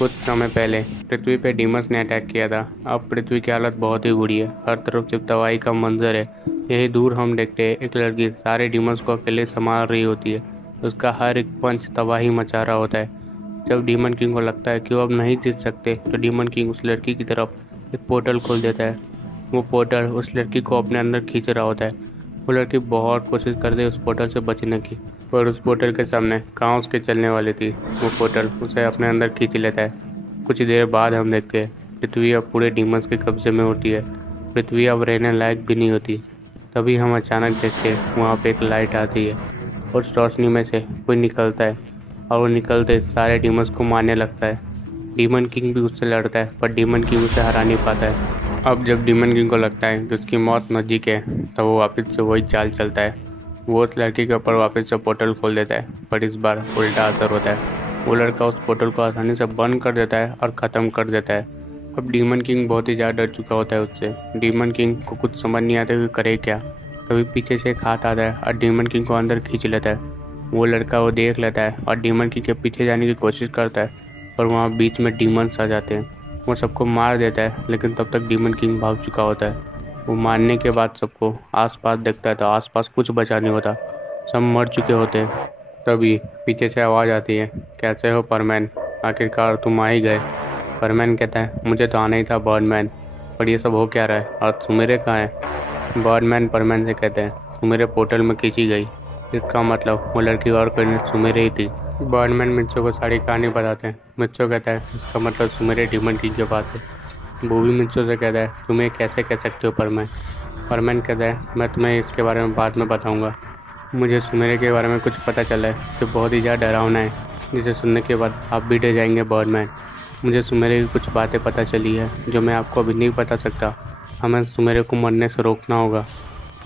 कुछ समय पहले पृथ्वी पे डीमंस ने अटैक किया था। अब पृथ्वी की हालत बहुत ही बुरी है। हर तरफ सिर्फ तबाही का मंजर है। यही दूर हम देखते हैं एक लड़की सारे डीमंस को अकेले संभाल रही होती है। उसका हर एक पंच तबाही मचा रहा होता है। जब डीमन किंग को लगता है कि वो अब नहीं जीत सकते तो डीमन किंग उस लड़की की तरफ एक पोर्टल खोल देता है। वो पोर्टल उस लड़की को अपने अंदर खींच रहा होता है। वो लड़की बहुत कोशिश करती है उस पोर्टल से बचने की, पर उस पोर्टल के सामने कहाँ उसके चलने वाली थी। वो पोर्टल उसे अपने अंदर खींच लेता है। कुछ देर बाद हम देखते हैं पृथ्वी अब पूरे डीमंस के कब्जे में होती है। पृथ्वी अब रहने लायक भी नहीं होती। तभी हम अचानक देखते हैं वहाँ पे एक लाइट आती है और उस रोशनी में से कोई निकलता है और वो निकलते सारे डीमंस को मारने लगता है। डीमन किंग भी उससे लड़ता है पर डीमन किंग उसे हरा नहीं पाता है। अब जब डीमन किंग को लगता है कि उसकी मौत नज़दीक है तो वो वापस से वही चाल चलता है। वो उस लड़की के ऊपर वापस से पोर्टल खोल देता है, पर इस बार उल्टा असर होता है। वो लड़का उस पोर्टल को आसानी से बंद कर देता है और ख़त्म कर देता है। अब डीमन किंग बहुत ही ज़्यादा डर चुका होता है उससे। डीमन किंग को कुछ समझ नहीं आता कि करे क्या। तभी पीछे से एक हाथ आता है और डीमन किंग को अंदर खींच लेता है। वो लड़का वो देख लेता है और डीमन किंग के पीछे जाने की कोशिश करता है, पर वहाँ बीच में डीमंस आ जाते हैं। वो सबको मार देता है, लेकिन तब तक डीमन किंग भाग चुका होता है। वो मारने के बाद सबको आसपास देखता है तो आसपास कुछ बचा नहीं होता, सब मर चुके होते हैं। तभी पीछे से आवाज़ आती है, कैसे हो परमैन, आखिरकार तुम आ ही गए। परमैन कहता है, मुझे तो आना ही था बर्डमैन, पर ये सब हो क्या रहा है और सुमेरे कहाँ है। बर्डमैन परमैन से कहते हैं, सुमेरे पोर्टल में खींची गई। इसका मतलब वो लड़की और कोई सुमेरे ही थी। बर्डमैन मिच्चो को सारी कहानी बताते हैं। मिच्चो कहता है, इसका मतलब सुमेरे डीमन किंग के पास है। वो भी मिच्चो से कहता है, तुम ये कैसे कह सकते हो परमैन। परमैन कहता है, मैं तुम्हें इसके बारे में बाद में बताऊंगा। मुझे सुमेरे के बारे में कुछ पता चला है जो बहुत ही ज़्यादा डरावना है, जिसे सुनने के बाद आप भी डर जाएंगे बर्डमैन। मुझे सुमेरे की कुछ बातें पता चली है जो मैं आपको अभी नहीं बता सकता। हमें सुमेरे को मरने से रोकना होगा।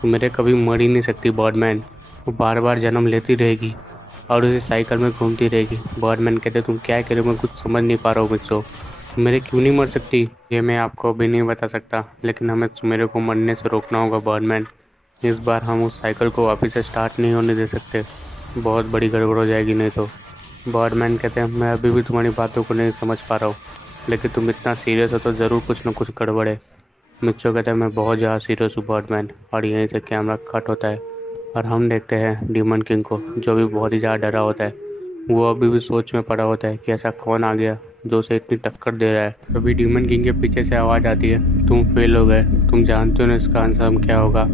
सुमेरे कभी मर ही नहीं सकती बर्डमैन, वो बार बार जन्म लेती रहेगी और उसे साइकिल में घूमती रहेगी। बर्डमैन कहते, तुम क्या कह रहे हो, मैं कुछ समझ नहीं पा रहा हूँ मिच्चो। सुमेरे क्यों नहीं मर सकती ये मैं आपको अभी नहीं बता सकता, लेकिन हमें सुमेरे को मरने से रोकना होगा बर्डमैन। इस बार हम उस साइकिल को वापस से स्टार्ट नहीं होने दे सकते, बहुत बड़ी गड़बड़ हो जाएगी नहीं तो। बर्डमैन कहते हैं, मैं अभी भी तुम्हारी बातों को नहीं समझ पा रहा हूँ, लेकिन तुम इतना सीरियस हो तो ज़रूर कुछ ना कुछ गड़बड़ है। मिच्चो कहते हैं, मैं बहुत ज़्यादा सीरियस हूँ बर्डमैन। और यहीं से कैमरा कट होता है और हम देखते हैं डीमन किंग को, जो भी बहुत ही ज़्यादा डरा होता है। वो अभी भी सोच में पड़ा होता है कि ऐसा कौन आ गया जो उसे इतनी टक्कर दे रहा है। तभी डीमन किंग के पीछे से आवाज़ आती है, तुम फेल हो गए, तुम जानते हो ना इसका आंसर क्या होगा।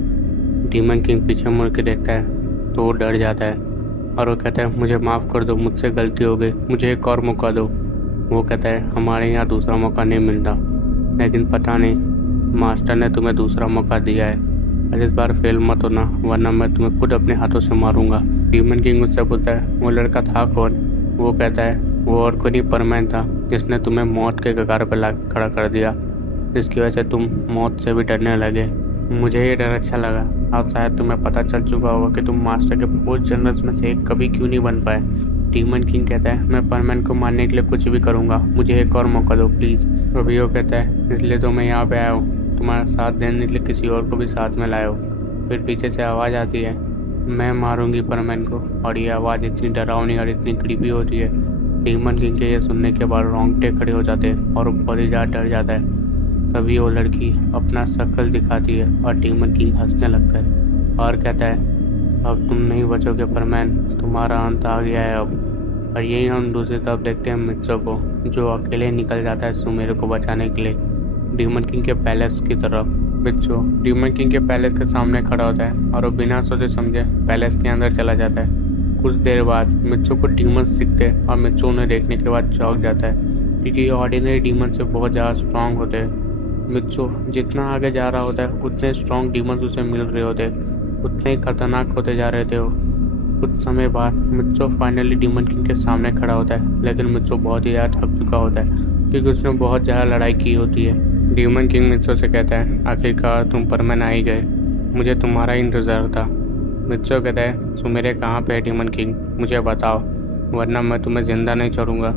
डीमन किंग पीछे मुड़ के देखता है तो वो डर जाता है और वो कहता है, मुझे माफ़ कर दो, मुझसे गलती हो गई, मुझे एक और मौका दो। वो कहता है, हमारे यहाँ दूसरा मौका नहीं मिलता, लेकिन पता नहीं मास्टर ने तुम्हें दूसरा मौका दिया है और इस बार फेल मत होना, वरना मैं तुम्हें खुद अपने हाथों से मारूंगा। डीमन किंग मुझसे पूछता है, वो लड़का था कौन। वो कहता है, वो और कोई नहीं परमैन था, जिसने तुम्हें मौत के कगार पर ला खड़ा कर दिया, जिसकी वजह से तुम मौत से भी डरने लगे। मुझे ये डर अच्छा लगा। अब शायद तुम्हें पता चल चुका होगा कि तुम मास्टर के 4 जनरल्स में से एक कभी क्यों नहीं बन पाए। डीमन किंग कहता है, मैं परमैन को मारने के लिए कुछ भी करूँगा, मुझे एक और मौका दो प्लीज़। अभी वो कहता है, इसलिए तो मैं यहाँ पे आया हूँ, तुम्हारा साथ देने के लिए किसी और को भी साथ में लाए हो। फिर पीछे से आवाज़ आती है, मैं मारूंगी परमैन को। और ये आवाज़ इतनी डरावनी और इतनी क्रीपी होती है, डीमन किंग के ये सुनने के बाद रोंगटे खड़े हो जाते हैं और वो बहुत ही ज़्यादा डर जाता है। तभी वो लड़की अपना शक्ल दिखाती है और डीमन किंग हंसने लगता है और कहता है, अब तुम नहीं बचोगे परमैन, तुम्हारा अंत आ गया है अब। और यही हम दूसरी तरफ देखते हैं मिच्चो को, जो अकेले निकल जाता है सुमेरे को बचाने के लिए डीमन किंग के पैलेस की तरफ। मिच्चो डीमन किंग के पैलेस के सामने खड़ा होता है और वो बिना सोचे समझे पैलेस के अंदर चला जाता है। कुछ देर बाद मिच्चो को डीमंस दिखते हैं और मिच्चो उन्हें देखने के बाद चौंक जाता है, क्योंकि ये ऑर्डिनरी डीमन से बहुत ज़्यादा स्ट्रांग होते हैं। मिच्चो जितना आगे जा रहा होता है उतने स्ट्रांग डीमंस उसे मिल रहे होते हैं, उतने ही खतरनाक होते जा रहे थे वो। कुछ समय बाद मिच्चो फाइनली डीमन किंग के सामने खड़ा होता है, लेकिन मिच्चो बहुत ही ज़्यादा थक चुका होता है क्योंकि उसने बहुत ज़्यादा लड़ाई की होती है। डीमन किंग मिच्चो से कहता है, आखिरकार तुम परमैन आ ही गए, मुझे तुम्हारा इंतज़ार था। मिच्चो कहता है, सुमेरे कहाँ पे है डीमन किंग, मुझे बताओ, वरना मैं तुम्हें ज़िंदा नहीं छोड़ूंगा।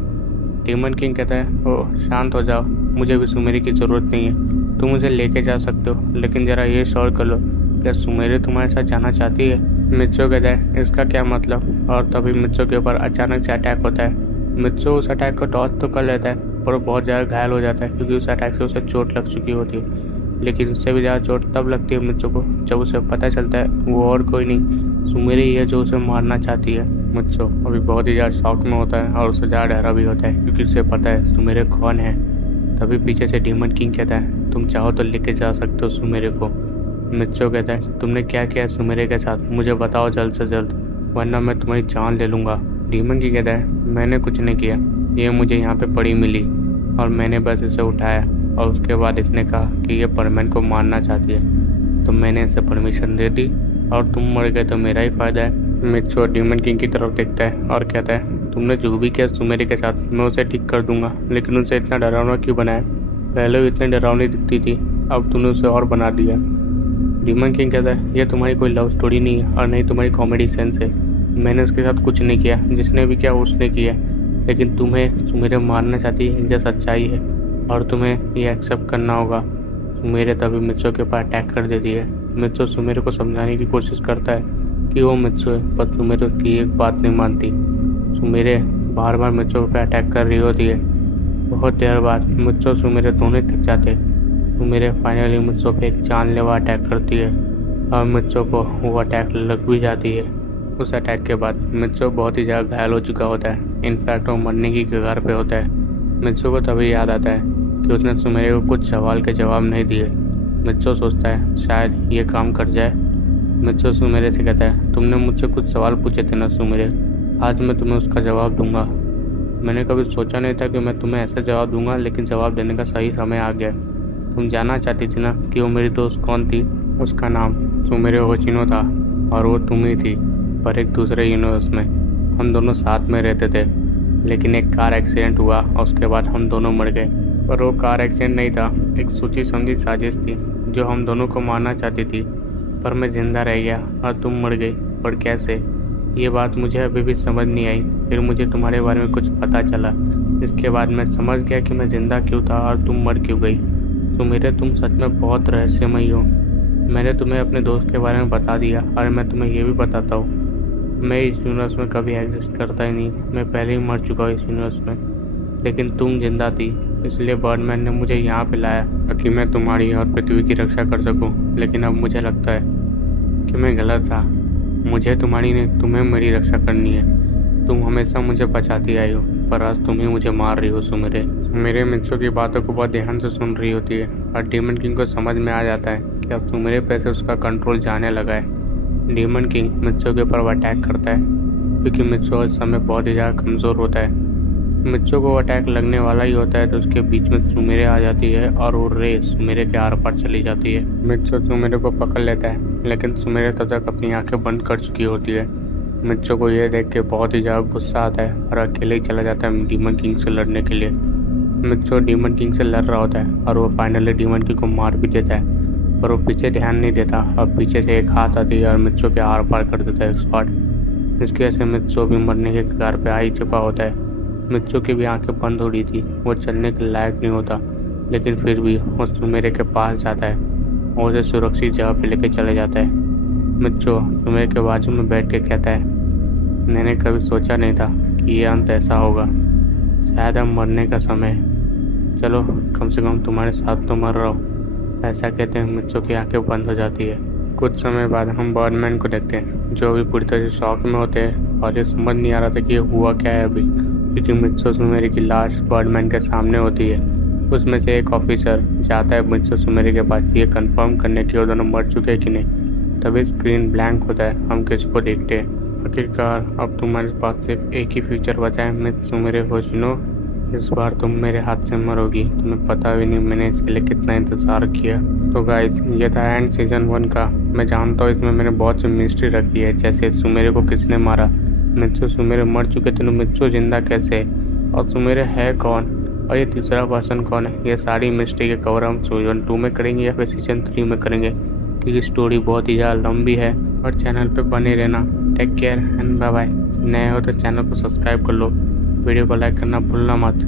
डीमन किंग कहता है, ओह शांत हो जाओ, मुझे भी सुमेरे की ज़रूरत नहीं है, तुम मुझे लेके जा सकते हो, लेकिन ज़रा ये श्योर कर लो, क्या सुमेरे तुम्हारे साथ जाना चाहती है। मिच्चो कहता है, इसका क्या मतलब। और तभी मिच्चो के ऊपर अचानक से अटैक होता है। मिच्चो उस अटैक को डॉज तो कर लेता है, पर वो बहुत ज़्यादा घायल हो जाता है क्योंकि उस अटैक से उसे चोट लग चुकी होती है। लेकिन उससे भी ज़्यादा चोट तब लगती है मित्सो को जब उसे पता चलता है वो और कोई नहीं सुमेरे ही है जो उसे मारना चाहती है। मित्सो अभी बहुत ही ज़्यादा शॉक में होता है और उससे ज़्यादा डरा भी होता है क्योंकि उसे पता है सुमेरे कौन है। तभी पीछे से डीमन किंग कहता है तुम चाहो तो लेके जा सकते हो सुमेरे को। मित्सो कहता है तुमने क्या किया सुमेरे के साथ, मुझे बताओ जल्द से जल्द वरना मैं तुम्हारी जान ले लूँगा। डीमन किंग कहता है मैंने कुछ नहीं किया, ये मुझे यहाँ पे पड़ी मिली और मैंने बस इसे उठाया और उसके बाद इसने कहा कि ये परमैन को मारना चाहती है तो मैंने इसे परमिशन दे दी और तुम मर गए तो मेरा ही फ़ायदा है। मित्सो डीमन किंग की तरफ देखता है और कहता है तुमने जो भी किया सुमेरे के साथ मैं उसे ठीक कर दूंगा, लेकिन उसे इतना डरावना क्यों बनाया? पहले वो इतनी डरावनी दिखती थी, अब तूने उसे और बना दिया। डीमन किंग कहता है ये तुम्हारी कोई लव स्टोरी नहीं है और नहीं तुम्हारी कॉमेडी सेंस है। मैंने उसके साथ कुछ नहीं किया, जिसने भी किया उसने किया, लेकिन तुम्हें सुमेरे मारना चाहती है ये सच्चाई है और तुम्हें ये एक्सेप्ट करना होगा। सुमेरे तभी मित्सो के ऊपर अटैक कर देती है। मित्सो सुमेरे को समझाने की कोशिश करता है कि वो मित्सो है, पर सुमेरे की एक बात नहीं मानती। सुमेरे बार बार मित्सो पे अटैक कर रही होती है। बहुत देर बाद मित्सो सुमेरे दोनों थक जाते हैं। सुमेरे फाइनली मित्सो पे एक जानलेवा अटैक करती है और मित्सो को वो अटैक लग भी जाती है। उस अटैक के बाद मित्सो बहुत ही ज़्यादा घायल हो चुका होता है, इनफैक्ट वो मरने की कगार पे होता है। मित्सो को तभी याद आता है कि उसने सुमेरे को कुछ सवाल के जवाब नहीं दिए। मित्सो सोचता है शायद ये काम कर जाए। मित्सो सुमेरे से कहता है तुमने मुझसे कुछ सवाल पूछे थे ना सुमेरे, आज मैं तुम्हें उसका जवाब दूंगा। मैंने कभी सोचा नहीं था कि मैं तुम्हें ऐसा जवाब दूंगा, लेकिन जवाब देने का सही समय आ गया। तुम जानना चाहती थी ना कि वो मेरी दोस्त कौन थी? उसका नाम सुमेरे होशिनो था और वो तुम ही थी, पर एक दूसरे यूनिवर्स में। हम दोनों साथ में रहते थे, लेकिन एक कार एक्सीडेंट हुआ और उसके बाद हम दोनों मर गए। पर वो कार एक्सीडेंट नहीं था, एक सोची समझी साजिश थी जो हम दोनों को मारना चाहती थी। पर मैं जिंदा रह गया और तुम मर गई, पर कैसे? ये बात मुझे अभी भी समझ नहीं आई। फिर मुझे तुम्हारे बारे में कुछ पता चला, इसके बाद मैं समझ गया कि मैं ज़िंदा क्यों था और तुम मर क्यों गई। सुमेरे तुम सच में बहुत रहस्यमयी हो। मैंने तुम्हें अपने दोस्त के बारे में बता दिया और मैं तुम्हें ये भी बताता हूँ, मैं इस यूनिवर्स में कभी एग्जिस्ट करता ही नहीं। मैं पहले ही मर चुका हूँ इस यूनिवर्स में, लेकिन तुम जिंदा थी, इसलिए बर्डमैन ने मुझे यहाँ पे लाया ताकि मैं तुम्हारी और पृथ्वी की रक्षा कर सकूँ। लेकिन अब मुझे लगता है कि मैं गलत था। मुझे तुम्हारी नहीं, तुम्हें मेरी रक्षा करनी है। तुम हमेशा मुझे बचाती आई हो, पर आज तुम ही मुझे मार रही हो सुमेरे। मेरे मित्रों की बातों को बहुत ध्यान से सुन रही होती है और डीमन किंग को समझ में आ जाता है कि अब सुमेरे पे से उसका कंट्रोल जाने लगा है। डीमन किंग मित्सो के ऊपर अटैक करता है क्योंकि मित्सो इस समय बहुत ही ज़्यादा कमज़ोर होता है। मित्सो को अटैक लगने वाला ही होता है तो उसके बीच में सुमेरे आ जाती है और वो रे सुमेरे के आर पार चली जाती है। मित्सो सुमेरे को पकड़ लेता है, लेकिन सुमेरे तब तक अपनी आंखें बंद कर चुकी होती है। मित्सो को यह देख के बहुत ही ज़्यादा गुस्सा आता है और अकेले ही चला जाता है डीमन किंग से लड़ने के लिए। मित्सो डीमन किंग से लड़ रहा होता है और वो फाइनली डीमन किंग को मार भी देता है, पर वो पीछे ध्यान नहीं देता और पीछे से एक हाथ आती है और मित्सो के आर पार कर देता है एक शॉट। इसकी वजह से मित्सो भी मरने के कगार पे आ ही चुका होता है। मित्सो की भी आंखें बंद हो रही थी, वो चलने के लायक नहीं होता, लेकिन फिर भी वो सुमेरे के पास जाता है और उसे सुरक्षित जगह पे लेके चले जाता है। मित्सो सुमेरे के बाजू में बैठ के कहता है मैंने कभी सोचा नहीं था कि ये अंत ऐसा होगा। शायद अब मरने का समय है, चलो कम से कम तुम्हारे साथ तो मर रहा हूँ। ऐसा कहते हैं मित्सो की आंखें बंद हो जाती है। कुछ समय बाद हम बर्डमैन को देखते हैं जो भी पूरी तरह से शॉक में होते हैं और ये समझ नहीं आ रहा था कि ये हुआ क्या है अभी, क्योंकि मित्सो सुमेरे की लाश बर्डमैन के सामने होती है। उसमें से एक ऑफिसर जाता है मित्सो सुमेरे के पास ये कंफर्म करने की वो दोनों मर चुके हैं कि नहीं। तभी स्क्रीन ब्लैंक होता है, हम किसी को देखते हैं। आखिरकार अब तुम्हारे पास सिर्फ एक ही फ्यूचर बचा है मित्सो सुमेरे होशिनो। इस बार तुम मेरे हाथ से मरोगी, तुम्हें पता भी नहीं मैंने इसके लिए कितना इंतज़ार किया। तो गाइस ये था एंड सीजन 1 का। मैं जानता हूँ इसमें मैंने बहुत सी मिस्ट्री रखी है, जैसे सुमेरे को किसने मारा, मित्सो सुमेरे मर चुके थे तो मित्सो जिंदा कैसे, और सुमेरे है कौन, और ये तीसरा पर्सन कौन है। ये सारी मिस्ट्री के कवर हम सीजन 2 में करेंगे या फिर सीजन 3 में करेंगे, क्योंकि स्टोरी बहुत ही ज़्यादा लंबी है। और चैनल पे बने रहना। Take care and bye bye. नए हो तो चैनल को सब्सक्राइब कर लो, वीडियो को लाइक करना भूलना मत।